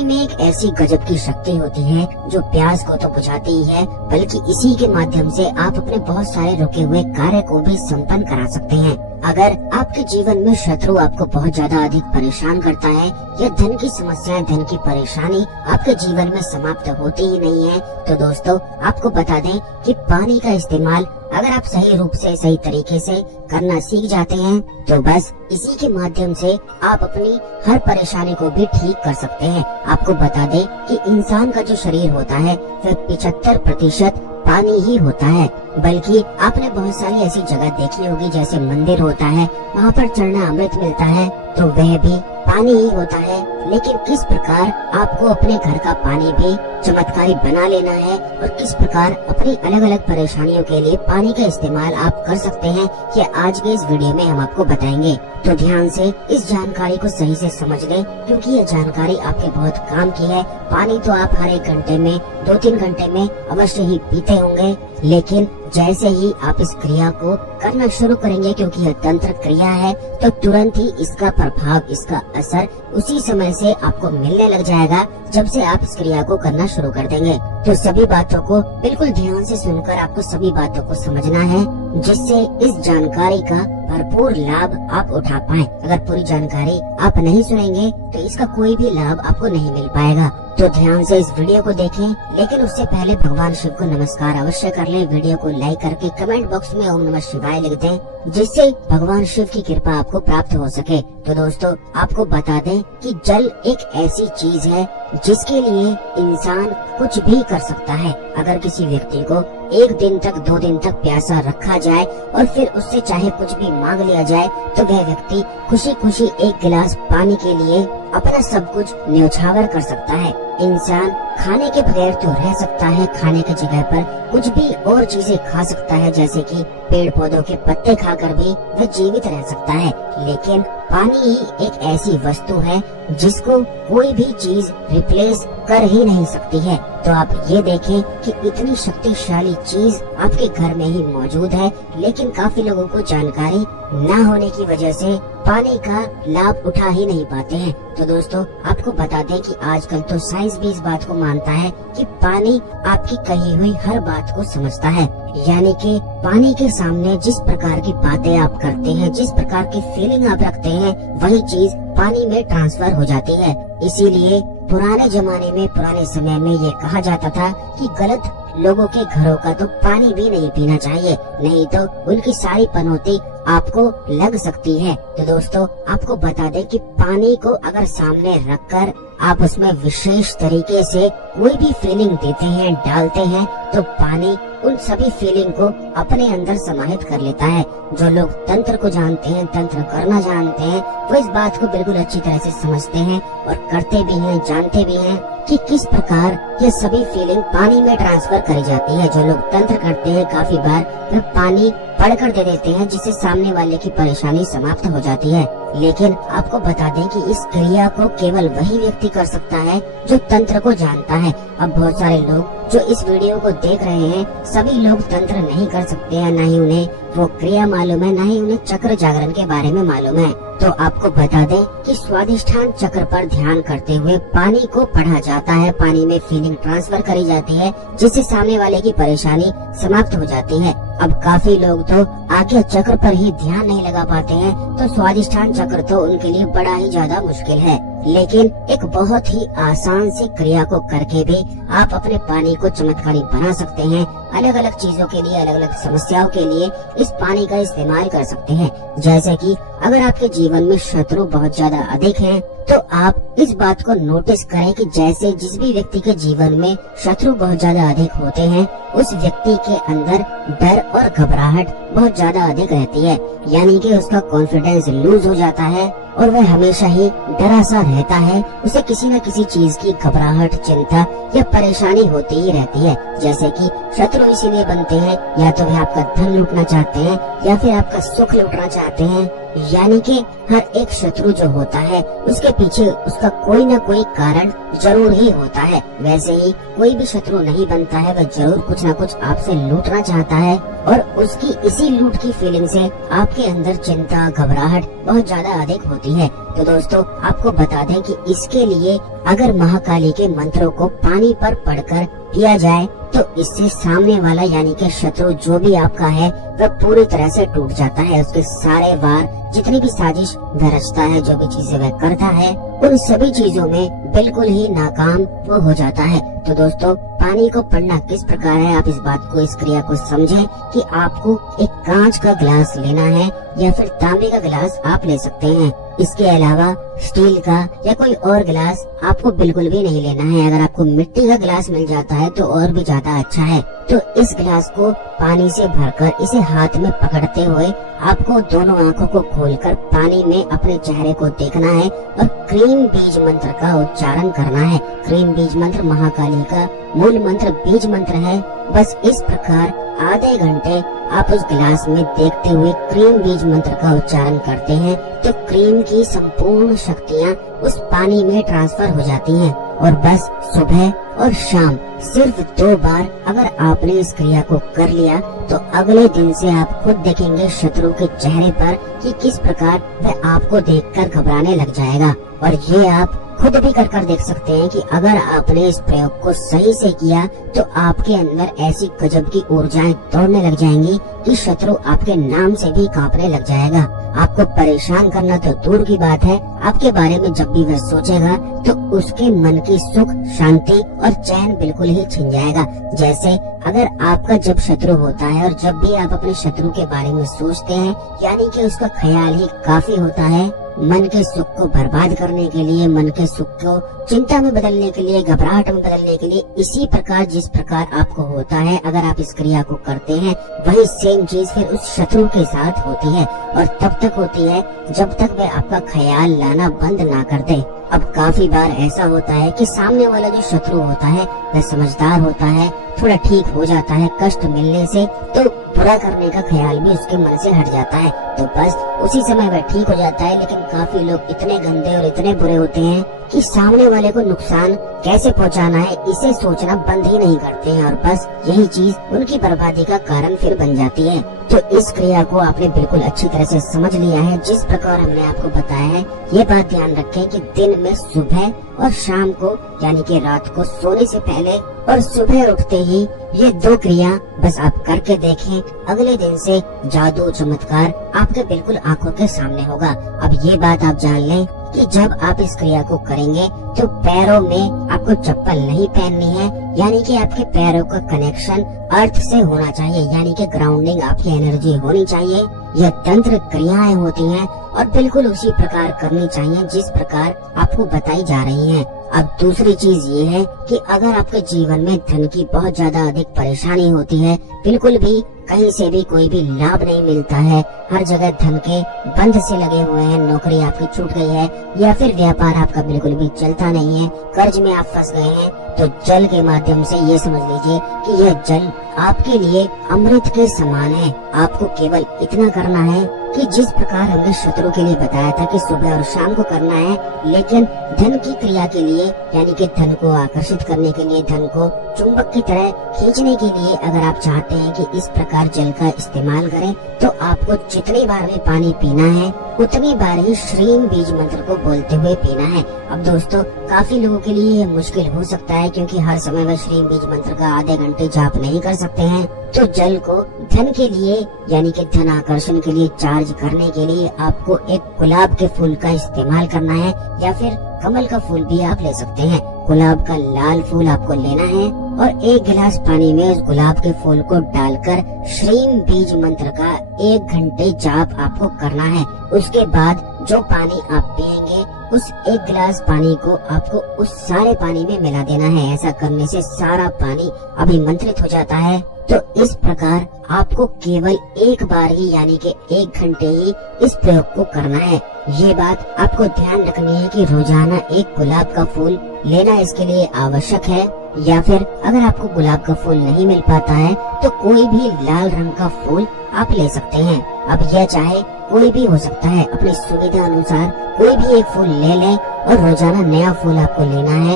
पानी में एक ऐसी गजब की शक्ति होती है जो प्यास को तो बुझाती ही है, बल्कि इसी के माध्यम से आप अपने बहुत सारे रुके हुए कार्य को भी संपन्न करा सकते हैं। अगर आपके जीवन में शत्रु आपको बहुत ज्यादा अधिक परेशान करता है या धन की समस्याएं, धन की परेशानी आपके जीवन में समाप्त होती ही नहीं है, तो दोस्तों आपको बता दें कि पानी का इस्तेमाल अगर आप सही रूप से, सही तरीके से करना सीख जाते हैं तो बस इसी के माध्यम से आप अपनी हर परेशानी को भी ठीक कर सकते हैं। आपको बता दें कि इंसान का जो शरीर होता है वह 75% पानी ही होता है, बल्कि आपने बहुत सारी ऐसी जगह देखी होगी जैसे मंदिर होता है, वहाँ पर चढ़ना अमृत मिलता है, तो वह भी पानी ही होता है। लेकिन किस प्रकार आपको अपने घर का पानी भी चमत्कारी बना लेना है और किस प्रकार अपनी अलग अलग परेशानियों के लिए पानी का इस्तेमाल आप कर सकते हैं, ये आज के इस वीडियो में हम आपको बताएंगे। तो ध्यान से इस जानकारी को सही से समझ लें, क्योंकि ये जानकारी आपके बहुत काम की है। पानी तो आप हर एक घंटे में, 2-3 घंटे में अवश्य ही पीते होंगे, लेकिन जैसे ही आप इस क्रिया को करना शुरू करेंगे, क्योंकि यह तंत्र क्रिया है, तो तुरंत ही इसका प्रभाव, इसका असर उसी समय से आपको मिलने लग जाएगा जब से आप इस क्रिया को करना शुरू कर देंगे। तो सभी बातों को बिल्कुल ध्यान से सुनकर आपको सभी बातों को समझना है, जिससे इस जानकारी का भरपूर लाभ आप उठा पाएं। अगर पूरी जानकारी आप नहीं सुनेंगे तो इसका कोई भी लाभ आपको नहीं मिल पाएगा। तो ध्यान से इस वीडियो को देखें, लेकिन उससे पहले भगवान शिव को नमस्कार अवश्य कर लें। वीडियो को लाइक करके कमेंट बॉक्स में ओम नमः शिवाय लिख दें, जिससे भगवान शिव की कृपा आपको प्राप्त हो सके। तो दोस्तों आपको बता दें कि जल एक ऐसी चीज है जिसके लिए इंसान कुछ भी कर सकता है। अगर किसी व्यक्ति को 1 दिन तक, 2 दिन तक प्यासा रखा जाए और फिर उससे चाहे कुछ भी मांग लिया जाए, तो वह व्यक्ति खुशी खुशी 1 गिलास पानी के लिए अपना सब कुछ न्यौछावर कर सकता है। इंसान खाने के बगैर तो रह सकता है, खाने की जगह पर कुछ भी और चीजें खा सकता है, जैसे कि पेड़ पौधों के पत्ते खाकर भी वह जीवित रह सकता है। लेकिन पानी ही एक ऐसी वस्तु है जिसको कोई भी चीज रिप्लेस कर ही नहीं सकती है। तो आप ये देखें कि इतनी शक्तिशाली चीज आपके घर में ही मौजूद है, लेकिन काफी लोगों को जानकारी न होने की वजह से पानी का लाभ उठा ही नहीं पाते हैं। तो दोस्तों आपको बता दें कि आजकल तो साइंस भी इस बात को मानता है कि पानी आपकी कही हुई हर बात को समझता है। यानी कि पानी के सामने जिस प्रकार की बातें आप करते हैं, जिस प्रकार की फीलिंग आप रखते हैं, वही चीज पानी में ट्रांसफर हो जाती है। इसीलिए पुराने जमाने में, पुराने समय में ये कहा जाता था कि गलत लोगों के घरों का तो पानी भी नहीं पीना चाहिए, नहीं तो उनकी सारी पनौती आपको लग सकती है। तो दोस्तों आपको बता दें कि पानी को अगर सामने रखकर आप उसमें विशेष तरीके से कोई भी फीलिंग देते हैं, डालते हैं, तो पानी उन सभी फीलिंग को अपने अंदर समाहित कर लेता है। जो लोग तंत्र को जानते हैं, तंत्र करना जानते हैं, वो इस बात को बिल्कुल अच्छी तरह से समझते हैं और करते भी हैं, जानते भी हैं कि किस प्रकार ये सभी फीलिंग पानी में ट्रांसफर करी जाती है। जो लोग तंत्र करते हैं काफी बार वे पानी पढ़कर दे देते हैं, जिससे सामने वाले की परेशानी समाप्त हो जाती है। लेकिन आपको बता दें कि इस क्रिया को केवल वही व्यक्ति कर सकता है जो तंत्र को जानता है। अब बहुत सारे लोग जो इस वीडियो को देख रहे हैं, सभी लोग तंत्र नहीं कर सकते हैं, न ही उन्हें वो क्रिया मालूम है, न ही उन्हें चक्र जागरण के बारे में मालूम है। तो आपको बता दें कि स्वादिष्ठान चक्र पर ध्यान करते हुए पानी को पढ़ा जाता है, पानी में फीलिंग ट्रांसफर करी जाती है, जिससे सामने वाले की परेशानी समाप्त हो जाती है। अब काफी लोग तो आगे चक्र पर ही ध्यान नहीं लगा पाते हैं, तो स्वादिष्ठान चक्र तो उनके लिए बड़ा ही ज्यादा मुश्किल है। लेकिन एक बहुत ही आसान सी क्रिया को करके भी आप अपने पानी को चमत्कारी बना सकते हैं। अलग अलग चीजों के लिए, अलग अलग समस्याओं के लिए इस पानी का इस्तेमाल कर सकते हैं। जैसे कि अगर आपके जीवन में शत्रु बहुत ज्यादा अधिक हैं, तो आप इस बात को नोटिस करें कि जैसे जिस भी व्यक्ति के जीवन में शत्रु बहुत ज्यादा अधिक होते हैं, उस व्यक्ति के अंदर डर और घबराहट बहुत ज्यादा अधिक रहती है। यानी कि उसका कॉन्फिडेंस लूज हो जाता है और वह हमेशा ही डरा सा रहता है। उसे किसी न किसी चीज की घबराहट, चिंता या परेशानी होती ही रहती है। जैसे कि शत्रु इसीलिए बनते हैं, या तो वे आपका धन लूटना चाहते हैं या फिर आपका सुख लूटना चाहते हैं, यानी कि हर एक शत्रु जो होता है उसके पीछे उसका कोई न कोई कारण जरूर ही होता है। वैसे ही कोई भी शत्रु नहीं बनता है, वह जरूर कुछ न कुछ आपसे लूटना चाहता है और उसकी इसी लूट की फीलिंग से आपके अंदर चिंता, घबराहट बहुत ज्यादा अधिक होती है। तो दोस्तों, आपको बता दें कि इसके लिए अगर महाकाली के मंत्रों को पानी पर पढ़कर किया जाए तो इससे सामने वाला यानी कि शत्रु जो भी आपका है वह पूरी तरह से टूट जाता है। उसके सारे वार, जितनी भी साजिश वह रचता है, जो भी चीजें वह करता है, उन सभी चीजों में बिल्कुल ही नाकाम वो हो जाता है। तो दोस्तों, पानी को पढ़ना किस प्रकार है, आप इस बात को, इस क्रिया को समझें कि आपको एक कांच का गिलास लेना है या फिर तांबे का गिलास आप ले सकते हैं। इसके अलावा स्टील का या कोई और गिलास आपको बिल्कुल भी नहीं लेना है। अगर आपको मिट्टी का गिलास मिल जाता है तो और भी ज्यादा अच्छा है। तो इस गिलास को पानी से भरकर इसे हाथ में पकड़ते हुए आपको दोनों आंखों को खोलकर पानी में अपने चेहरे को देखना है और क्रीम बीज मंत्र का उच्चारण करना है। क्रीम बीज मंत्र महाकाली का मूल मंत्र बीज मंत्र है। बस इस प्रकार आधे घंटे आप उस गिलास में देखते हुए क्रीम बीज मंत्र का उच्चारण करते हैं तो क्रीम की संपूर्ण शक्तियाँ उस पानी में ट्रांसफर हो जाती हैं। और बस सुबह और शाम सिर्फ 2 बार अगर आपने इस क्रिया को कर लिया तो अगले दिन से आप खुद देखेंगे शत्रु के चेहरे पर कि किस प्रकार वह आपको देखकर घबराने लग जाएगा। और ये आप खुद भी कर देख सकते हैं कि अगर आपने इस प्रयोग को सही से किया तो आपके अंदर ऐसी गजब की ऊर्जाएं दौड़ने लग जाएंगी कि शत्रु आपके नाम से भी कांपने लग जाएगा। आपको परेशान करना तो दूर की बात है, आपके बारे में जब भी वह सोचेगा तो उसके मन की सुख, शांति और चैन बिल्कुल ही छिन जाएगा। जैसे अगर आपका जब शत्रु होता है और जब भी आप अपने शत्रु के बारे में सोचते हैं, यानी कि उसका ख्याल ही काफी होता है मन के सुख को बर्बाद करने के लिए, मन के सुख को चिंता में बदलने के लिए, घबराहट में बदलने के लिए। इसी प्रकार जिस प्रकार आपको होता है, अगर आप इस क्रिया को करते हैं, वही सेम चीज फिर उस शत्रु के साथ होती है और तब तक होती है जब तक वह आपका ख्याल लाना बंद ना कर दे। अब काफी बार ऐसा होता है कि सामने वाला जो शत्रु होता है वह समझदार होता है, थोड़ा ठीक हो जाता है कष्ट मिलने से, तो बुरा करने का ख्याल भी उसके मन से हट जाता है। तो बस उसी समय वह ठीक हो जाता है। लेकिन काफी लोग इतने गंदे और इतने बुरे होते हैं कि सामने वाले को नुकसान कैसे पहुंचाना है इसे सोचना बंद ही नहीं करते हैं और बस यही चीज उनकी बर्बादी का कारण फिर बन जाती है। तो इस क्रिया को आपने बिल्कुल अच्छी तरह से समझ लिया है जिस प्रकार हमने आपको बताया है। ये बात ध्यान रखें कि दिन में सुबह और शाम को, यानी कि रात को सोने से पहले और सुबह उठते ही ये 2 क्रिया बस आप करके देखें। अगले दिन से जादू चमत्कार आपके बिल्कुल आंखों के सामने होगा। अब ये बात आप जान लें कि जब आप इस क्रिया को करेंगे तो पैरों में आपको चप्पल नहीं पहननी है, यानी कि आपके पैरों का कनेक्शन अर्थ से होना चाहिए, यानी कि ग्राउंडिंग आपकी एनर्जी होनी चाहिए। यह तंत्र क्रियाएं होती हैं और बिल्कुल उसी प्रकार करनी चाहिए जिस प्रकार आपको बताई जा रही हैं। अब दूसरी चीज ये है कि अगर आपके जीवन में धन की बहुत ज्यादा अधिक परेशानी होती है, बिल्कुल भी कहीं से भी कोई भी लाभ नहीं मिलता है, हर जगह धन के बंध से लगे हुए हैं, नौकरी आपकी छूट गई है या फिर व्यापार आपका बिल्कुल भी चलता नहीं है, कर्ज में आप फंस गए हैं, तो जल के माध्यम से ये समझ लीजिए कि यह जल आपके लिए अमृत के समान है। आपको केवल इतना करना है कि जिस प्रकार हमने शत्रु के लिए बताया था कि सुबह और शाम को करना है, लेकिन धन की क्रिया के लिए, यानी कि धन को आकर्षित करने के लिए, धन को चुंबक की तरह खींचने के लिए अगर आप चाहते हैं कि इस प्रकार जल का इस्तेमाल करें तो आपको जितनी बार भी पानी पीना है उतनी बार ही श्रीम बीज मंत्र को बोलते हुए पीना है। अब दोस्तों, काफी लोगों के लिए ये मुश्किल हो सकता है क्योंकि हर समय वह श्रीम बीज मंत्र का आधे घंटे जाप नहीं कर सकते हैं। तो जल को धन के लिए, यानी कि धन आकर्षण के लिए चार्ज करने के लिए आपको एक गुलाब के फूल का इस्तेमाल करना है या फिर कमल का फूल भी आप ले सकते हैं। गुलाब का लाल फूल आपको लेना है और 1 गिलास पानी में उस गुलाब के फूल को डालकर श्रीम बीज मंत्र का 1 घंटे जाप आपको करना है। उसके बाद जो पानी आप पिएंगे उस 1 गिलास पानी को आपको उस सारे पानी में मिला देना है। ऐसा करने से सारा पानी अभिमंत्रित हो जाता है। तो इस प्रकार आपको केवल एक बार ही, यानी कि 1 घंटे ही इस प्रयोग को करना है। ये बात आपको ध्यान रखनी है कि रोजाना 1 गुलाब का फूल लेना इसके लिए आवश्यक है या फिर अगर आपको गुलाब का फूल नहीं मिल पाता है तो कोई भी लाल रंग का फूल आप ले सकते हैं। अब यह चाहे कोई भी हो सकता है, अपनी सुविधा अनुसार कोई भी एक फूल ले लें और रोजाना नया फूल आपको लेना है।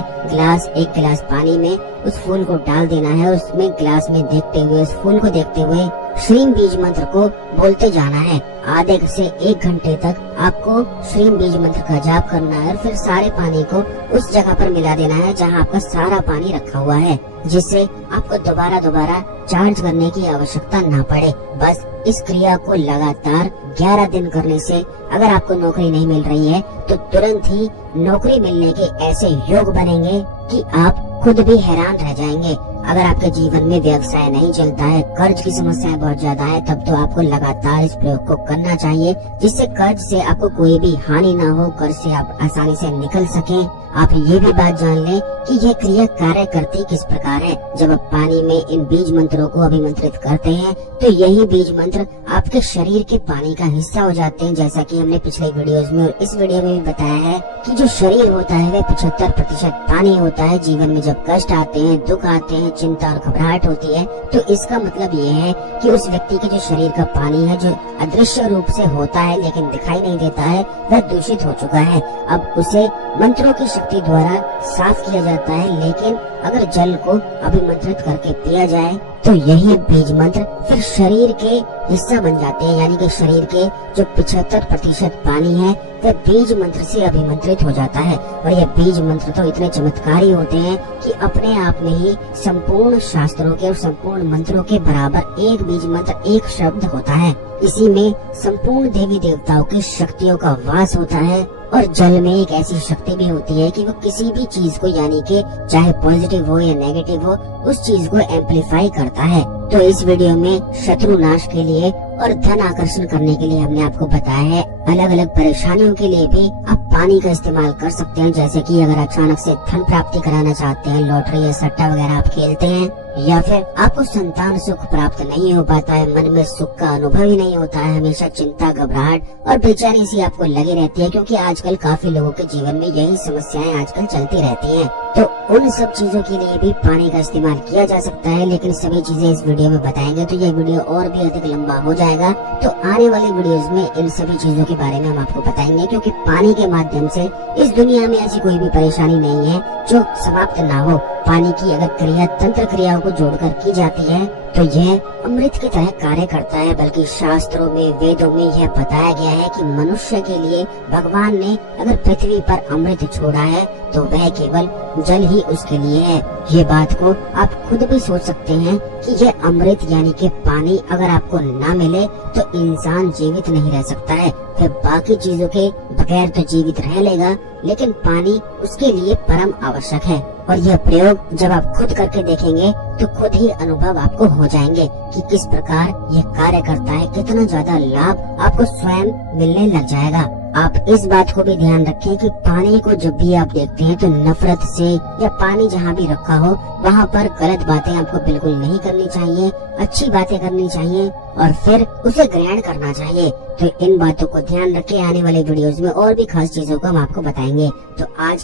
एक गिलास पानी में उस फूल को डाल देना है, उसमें गिलास में देखते हुए, उस फूल को देखते हुए श्रीम बीज मंत्र को बोलते जाना है। आधे से 1 घंटे तक आपको श्रीम बीज मंत्र का जाप करना है और फिर सारे पानी को उस जगह पर मिला देना है जहां आपका सारा पानी रखा हुआ है, जिससे आपको दोबारा चार्ज करने की आवश्यकता ना पड़े। बस इस क्रिया को लगातार 11 दिन करने से अगर आपको नौकरी नहीं मिल रही है तो तुरंत ही नौकरी मिलने के ऐसे योग बनेंगे कि आप खुद भी हैरान रह जाएंगे। अगर आपके जीवन में व्यवसाय नहीं चलता है, कर्ज की समस्याएं बहुत ज्यादा है, तब तो आपको लगातार इस प्रयोग को करना चाहिए, जिससे कर्ज से आपको कोई भी हानि ना हो, कर्ज से आप आसानी से निकल सकें। आप ये भी बात जान लें कि यह क्रिया कार्य करती किस प्रकार है। जब आप पानी में इन बीज मंत्रों को अभिमंत्रित करते हैं तो यही बीज मंत्र आपके शरीर के पानी का हिस्सा हो जाते हैं। जैसा कि हमने पिछले वीडियोस में और इस वीडियो में भी बताया है कि जो शरीर होता है वह 75% पानी होता है। जीवन में जब कष्ट आते हैं, दुख आते हैं, चिंता और घबराहट होती है तो इसका मतलब ये है कि उस व्यक्ति के जो शरीर का पानी है, जो अदृश्य रूप से होता है लेकिन दिखाई नहीं देता है, वह दूषित हो चुका है। अब उसे मंत्रों की शक्ति द्वारा साफ किया जाता है, लेकिन अगर जल को अभिमंत्रित करके पिया जाए तो यही बीज मंत्र फिर शरीर के हिस्सा बन जाते हैं। यानी कि शरीर के जो 75% पानी है वह बीज मंत्र से अभिमंत्रित हो जाता है। और यह बीज मंत्र तो इतने चमत्कारी होते हैं कि अपने आप में ही संपूर्ण शास्त्रों के और संपूर्ण मंत्रों के बराबर एक बीज मंत्र, एक शब्द होता है। इसी में संपूर्ण देवी देवताओं की शक्तियों का वास होता है। और जल में एक ऐसी शक्ति भी होती है कि वो किसी भी चीज को, यानी कि चाहे पॉजिटिव हो या नेगेटिव हो, उस चीज को एम्पलीफाई करता है। तो इस वीडियो में शत्रु नाश के लिए और धन आकर्षण करने के लिए हमने आपको बताया है। अलग अलग परेशानियों के लिए भी आप पानी का इस्तेमाल कर सकते हैं। जैसे कि अगर अचानक से धन प्राप्ति कराना चाहते हैं, लॉटरी या सट्टा वगैरह आप खेलते हैं, या फिर आपको संतान सुख प्राप्त नहीं हो पाता है, मन में सुख का अनुभव ही नहीं होता है, हमेशा चिंता, घबराहट और बेचैनी सी आपको लगी रहती है, क्योंकि आजकल काफी लोगों के जीवन में यही समस्याएं आजकल चलती रहती हैं। तो उन सब चीजों के लिए भी पानी का इस्तेमाल किया जा सकता है। लेकिन सभी चीजें इस वीडियो में बताएंगे तो यह वीडियो और भी अधिक लंबा हो जाएगा। तो आने वाले वीडियोस में इन सभी चीजों के बारे में हम आपको बताएंगे, क्योंकि पानी के माध्यम से इस दुनिया में ऐसी कोई भी परेशानी नहीं है जो समाप्त ना हो। पानी की अगर क्रिया तंत्र क्रियाओं को जोड़कर की जाती है तो यह अमृत की तरह कार्य करता है। बल्कि शास्त्रों में, वेदों में यह बताया गया है कि मनुष्य के लिए भगवान ने अगर पृथ्वी पर अमृत छोड़ा है तो वह केवल जल ही उसके लिए है। ये बात को आप खुद भी सोच सकते हैं कि यह अमृत यानी कि पानी अगर आपको ना मिले तो इंसान जीवित नहीं रह सकता है। फिर बाकी चीजों के बगैर तो जीवित रह लेगा, लेकिन पानी उसके लिए परम आवश्यक है। और यह प्रयोग जब आप खुद करके देखेंगे तो खुद ही अनुभव आपको हो जाएंगे कि किस प्रकार यह कार्य करता है, कितना ज्यादा लाभ आपको स्वयं मिलने लग जाएगा। आप इस बात को भी ध्यान रखें कि पानी को जब भी आप देखते हैं तो नफरत से, या पानी जहाँ भी रखा हो वहाँ पर गलत बातें आपको बिल्कुल नहीं करनी चाहिए, अच्छी बातें करनी चाहिए और फिर उसे ग्रहण करना चाहिए। तो इन बातों को ध्यान रखें। आने वाले वीडियोस में और भी खास चीजों को हम आपको बताएंगे। तो आज